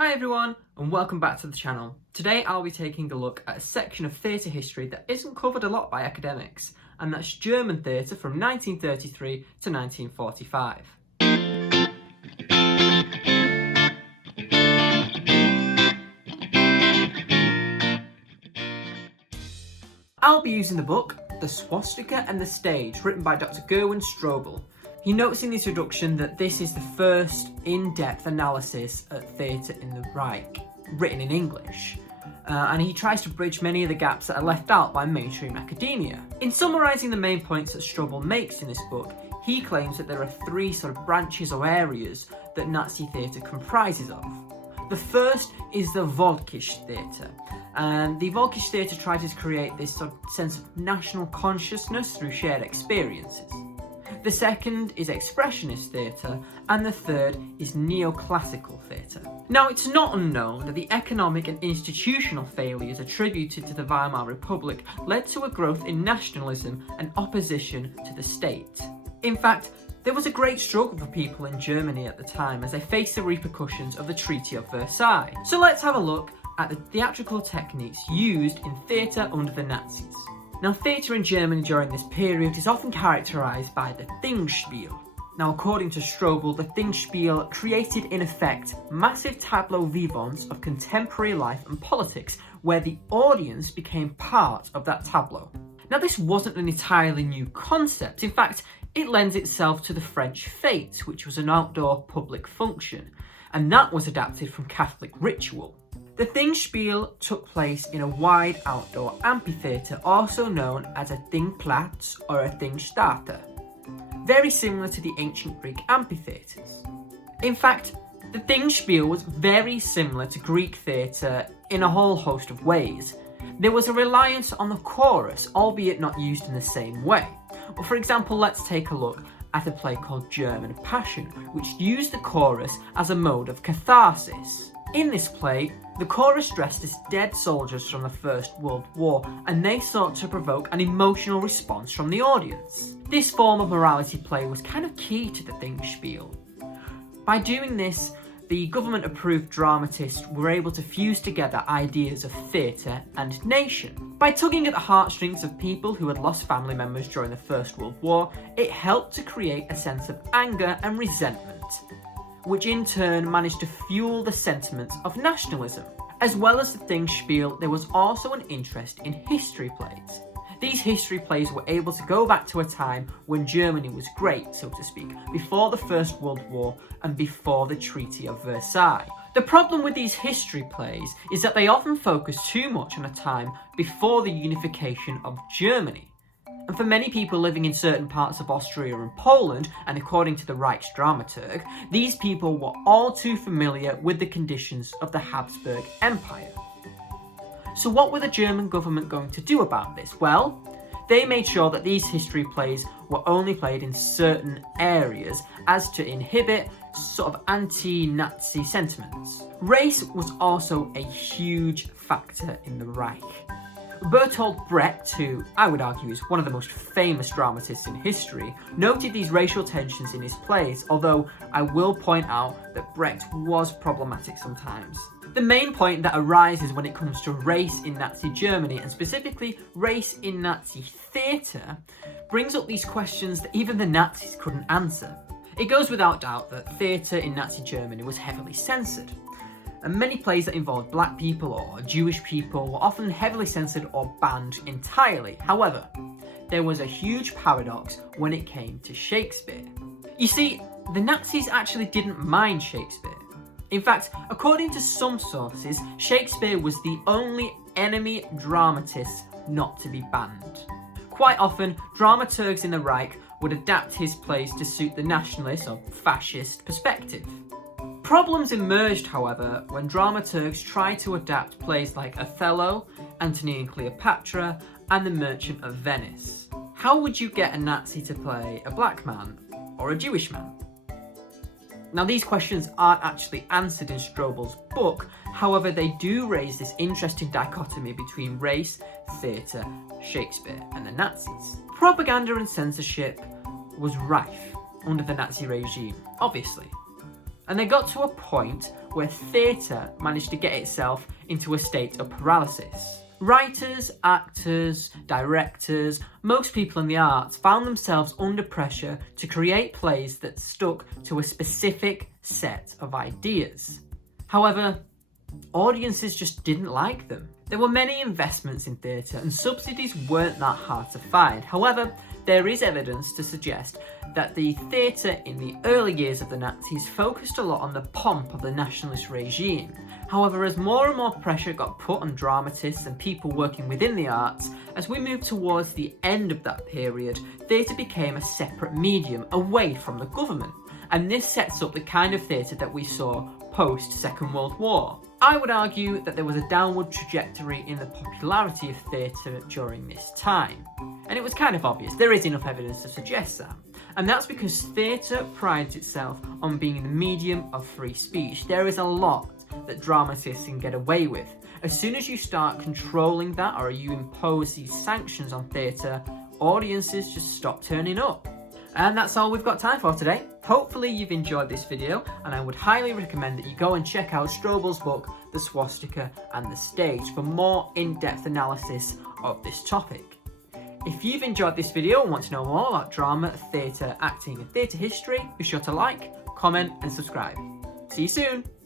Hi everyone, and welcome back to the channel. Today I'll be taking a look at a section of theatre history that isn't covered a lot by academics, and that's German theatre from 1933 to 1945. I'll be using the book, The Swastika and the Stage, written by Dr. Gerwin Strobl. He notes in his introduction that this is the first in-depth analysis at theatre in the Reich, written in English, and he tries to bridge many of the gaps that are left out by mainstream academia. In summarising the main points that Strobl makes in this book, he claims that there are three sort of branches or areas that Nazi theatre comprises of. The first is the Völkisch theatre, and the Völkisch theatre tries to create this sort of sense of national consciousness through shared experiences. The second is expressionist theatre, and the third is neoclassical theatre. Now, it's not unknown that the economic and institutional failures attributed to the Weimar Republic led to a growth in nationalism and opposition to the state. In fact, there was a great struggle for people in Germany at the time as they faced the repercussions of the Treaty of Versailles. So let's have a look at the theatrical techniques used in theatre under the Nazis. Now, theatre in Germany during this period is often characterised by the Singspiel. Now, according to Strobl, the Singspiel created in effect massive tableau vivants of contemporary life and politics, where the audience became part of that tableau. Now, this wasn't an entirely new concept. In fact, it lends itself to the French Fête, which was an outdoor public function, and that was adapted from Catholic ritual. The Singspiel took place in a wide outdoor amphitheatre, also known as a Singplatz or a Singstatte, very similar to the ancient Greek amphitheatres. In fact, the Singspiel was very similar to Greek theatre in a whole host of ways. There was a reliance on the chorus, albeit not used in the same way. Well, for example, let's take a look at a play called German Passion, which used the chorus as a mode of catharsis. In this play, the chorus dressed as dead soldiers from the First World War, and they sought to provoke an emotional response from the audience. This form of morality play was kind of key to the Singspiel. By doing this, the government-approved dramatists were able to fuse together ideas of theatre and nation. By tugging at the heartstrings of people who had lost family members during the First World War, it helped to create a sense of anger and resentment, which in turn managed to fuel the sentiments of nationalism. As well as the Singspiel, there was also an interest in history plays. These history plays were able to go back to a time when Germany was great, so to speak, before the First World War and before the Treaty of Versailles. The problem with these history plays is that they often focus too much on a time before the unification of Germany. And for many people living in certain parts of Austria and Poland, and according to the Reichsdramaturg, these people were all too familiar with the conditions of the Habsburg Empire. So what were the German government going to do about this? Well, they made sure that these history plays were only played in certain areas as to inhibit sort of anti-Nazi sentiments. Race was also a huge factor in the Reich. Bertolt Brecht, who I would argue is one of the most famous dramatists in history, noted these racial tensions in his plays, although I will point out that Brecht was problematic sometimes. The main point that arises when it comes to race in Nazi Germany, and specifically race in Nazi theatre, brings up these questions that even the Nazis couldn't answer. It goes without doubt that theatre in Nazi Germany was heavily censored, and many plays that involved black people or Jewish people were often heavily censored or banned entirely. However, there was a huge paradox when it came to Shakespeare. You see, the Nazis actually didn't mind Shakespeare. In fact, according to some sources, Shakespeare was the only enemy dramatist not to be banned. Quite often, dramaturgs in the Reich would adapt his plays to suit the nationalist or fascist perspective. Problems emerged, however, when dramaturgs tried to adapt plays like Othello, Antony and Cleopatra, and The Merchant of Venice. How would you get a Nazi to play a black man or a Jewish man? Now, these questions aren't actually answered in Strobl's book, however they do raise this interesting dichotomy between race, theatre, Shakespeare and the Nazis. Propaganda and censorship was rife under the Nazi regime, obviously. And they got to a point where theatre managed to get itself into a state of paralysis. Writers, actors, directors, most people in the arts found themselves under pressure to create plays that stuck to a specific set of ideas. However, audiences just didn't like them. There were many investments in theatre and subsidies weren't that hard to find. However, there is evidence to suggest that the theatre in the early years of the Nazis focused a lot on the pomp of the nationalist regime. However, as more and more pressure got put on dramatists and people working within the arts, as we moved towards the end of that period, theatre became a separate medium away from the government. And this sets up the kind of theatre that we saw post-Second World War. I would argue that there was a downward trajectory in the popularity of theatre during this time. And it was kind of obvious, there is enough evidence to suggest that. And that's because theatre prides itself on being the medium of free speech. There is a lot that dramatists can get away with. As soon as you start controlling that or you impose these sanctions on theatre, audiences just stop turning up. And that's all we've got time for today. Hopefully you've enjoyed this video, and I would highly recommend that you go and check out Strobl's book, The Swastika and the Stage, for more in-depth analysis of this topic. If you've enjoyed this video and want to know more about drama, theatre, acting and theatre history, be sure to like, comment and subscribe. See you soon!